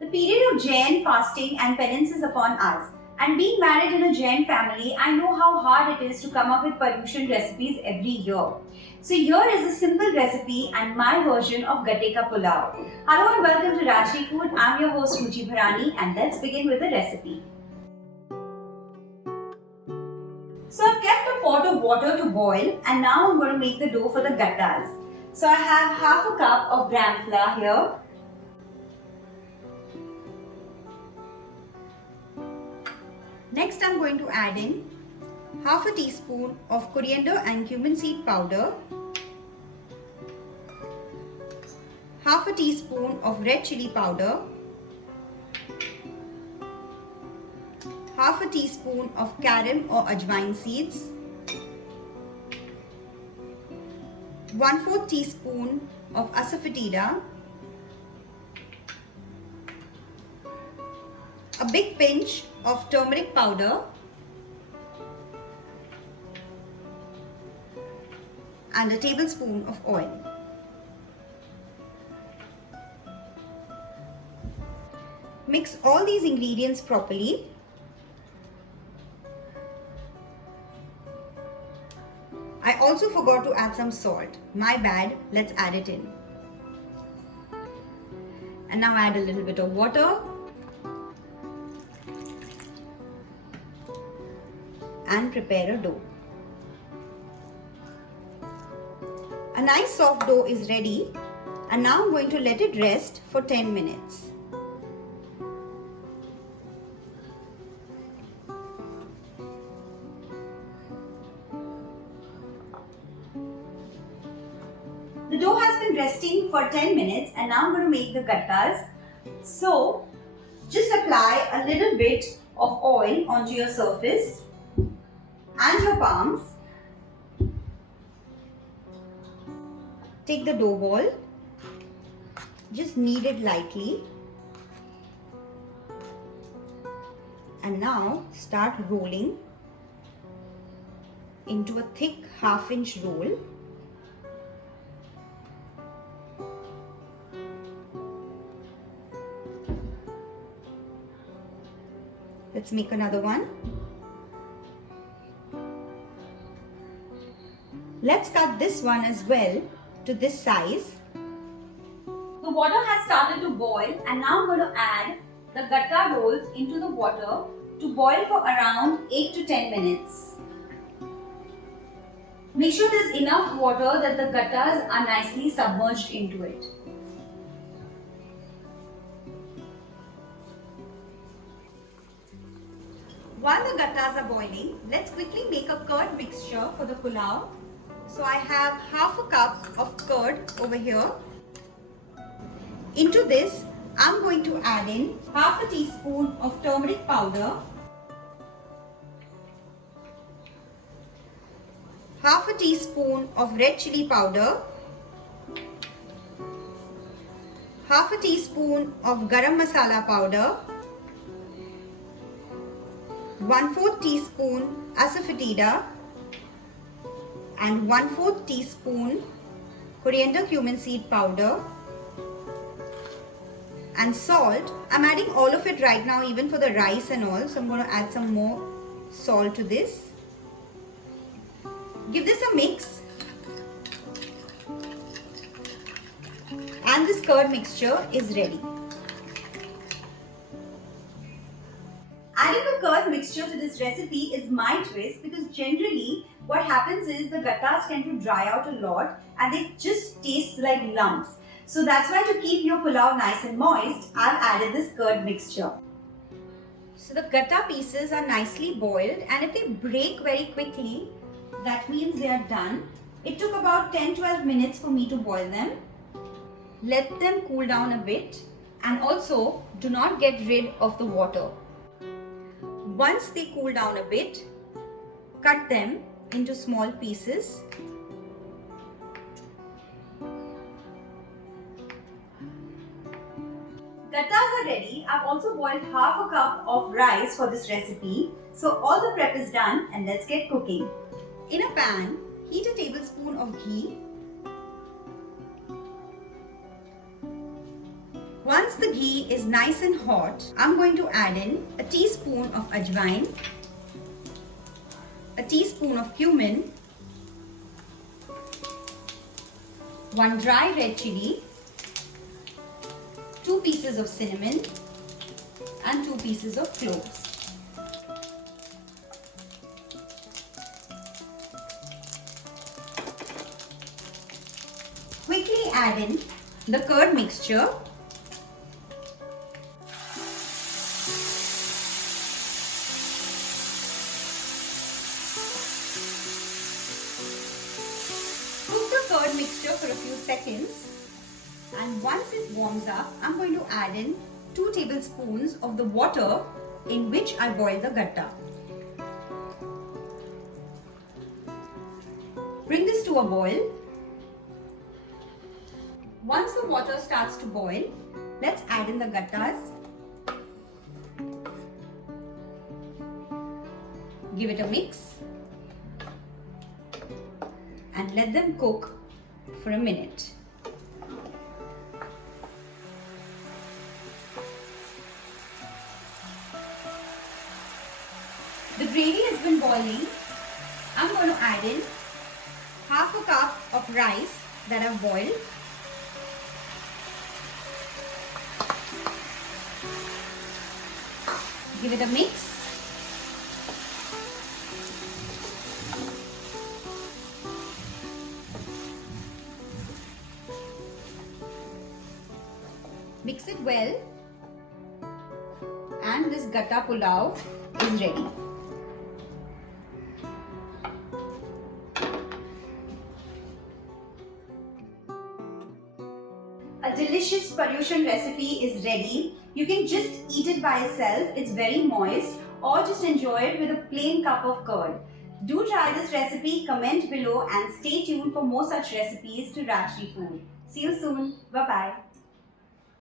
The period of Jain fasting and penance is upon us. And being married in a Jain family, I know how hard it is to come up with Paryushan recipes every year. So here is a simple recipe and my version of Gatte Ka Pulao. Hello and welcome to Rajshri Food. I'm your host Ruchi Bharani and let's begin with the recipe. So I've kept a pot of water to boil and now I'm going to make the dough for the gattas. So I have half a cup of gram flour here. Next I'm going to add in half a teaspoon of coriander and cumin seed powder, half a teaspoon of red chilli powder, half a teaspoon of carom or ajwain seeds, 1/4 teaspoon of Asafoetida, a big pinch of turmeric powder and a tablespoon of oil. Mix all these ingredients properly. I also forgot to add some salt. My bad, let's add it in. And now add a little bit of water. And prepare a dough. A nice soft dough is ready and now I'm going to let it rest for 10 minutes. The dough has been resting for 10 minutes and now I'm going to make the gattas. So just apply a little bit of oil onto your surface and your palms. Take the dough ball, just knead it lightly and now start rolling into a thick half-inch roll. Let's make another one. Let's cut this one as well to this size. The water has started to boil and now I'm going to add the gatta rolls into the water to boil for around 8 to 10 minutes. Make sure there's enough water that the gattas are nicely submerged into it. While the gattas are boiling, let's quickly make a curd mixture for the pulao. So I have half a cup of curd over here. Into this, I'm going to add in half a teaspoon of turmeric powder, half a teaspoon of red chilli powder, half a teaspoon of Garam Masala powder, 1/4 teaspoon Asafoetida, and 1/4 teaspoon coriander cumin seed powder and salt. I'm adding all of it right now, even for the rice and all, so I'm going to add some more salt to this. Give this a mix and this curd mixture is ready. Adding the curd mixture to this recipe is my twist because generally what happens is the gattas tend to dry out a lot and they just taste like lumps. So that's why, to keep your pulao nice and moist, I've added this curd mixture. So the gatta pieces are nicely boiled and if they break very quickly, that means they are done. It took about 10-12 minutes for me to boil them. Let them cool down a bit and also do not get rid of the water. Once they cool down a bit, cut them into small pieces. Gattas are ready. I've also boiled half a cup of rice for this recipe. So all the prep is done and let's get cooking. In a pan, heat a tablespoon of ghee, Once the ghee is nice and hot, I'm going to add in a teaspoon of ajwain, a teaspoon of cumin, 1 dry red chilli, 2 pieces of cinnamon and 2 pieces of cloves. Quickly add in the curd mixture. Cook the curd mixture for a few seconds, and once it warms up, I'm going to add in 2 tablespoons of the water in which I boiled the gatta. Bring this to a boil. Once the water starts to boil, let's add in the gattas. Give it a mix and let them cook for a minute. The gravy has been boiling. I'm going to add in half a cup of rice that I've boiled. Give it a mix. Mix it well, and this Gatte Pulao is ready. A delicious Paryushan recipe is ready. You can just eat it by itself, it's very moist, or just enjoy it with a plain cup of curd. Do try this recipe, comment below, and stay tuned for more such recipes to Rajshri food. See you soon. Bye-bye.